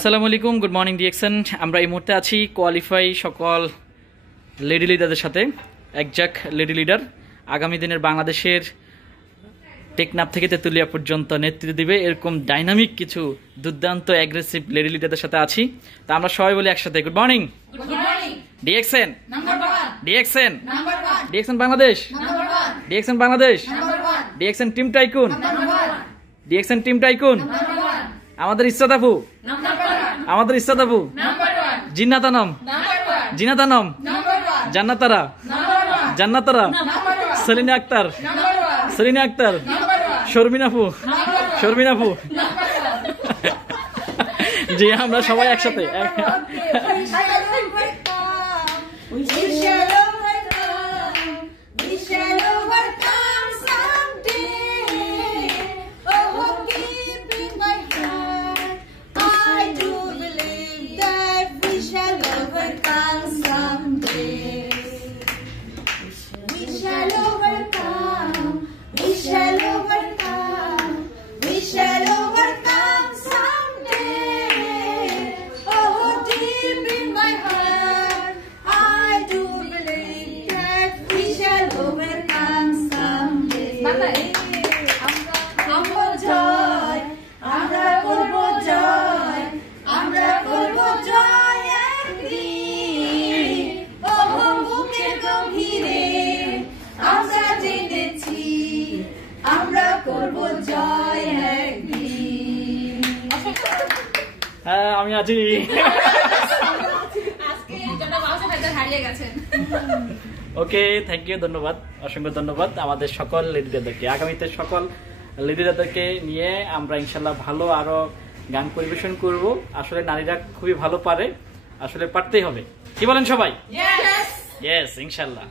আসসালামু আলাইকুম, good morning DXN. আমরা এই মুহূর্তে আছি কোয়ালিফাই সকল লেডি লিডারদের সাথে। একজাক লেডি লিডার আগামী দিনের বাংলাদেশের টেকনাফ থেকে তেতুলিয়া পর্যন্ত নেতৃত্ব দিবে, এরকম ডাইনামিক কিছু দুর্দান্ত অ্যাগ্রেসিভ লেডি লিডারদের সাথে আছি। তা আমরা সবাই বলি একসাথে good morning DXN, DXN, DXN Bangladesh, DXN Bangladesh, DXN team tycoon, DXN team tycoon. আমাদের ইসরাত আপু, আমাদের ইসরাত আপু, জিন্নাতানম, জিনাতানম, জান্নাতারা, জান্নাতারা, সেলিনা আক্তার, সেলিনা আক্তার, শর্মিন আপু, শর্মিন আপু। জি আমরা সবাই একসাথে। হ্যাঁ আমি আছি। ওকে, থ্যাংক ইউ, ধন্যবাদ, অসংখ্য ধন্যবাদ আমাদের সকল লেডিদারদেরকে। আগামীতে সকল লেডিদারদেরকে নিয়ে আমরা ইনশাল্লাহ ভালো আরো গান পরিবেশন করব। আসলে নারীরা খুবই ভালো পারে, আসলে পারতেই হবে। কি বলেন সবাই? ইয়েস, ইনশাল্লাহ।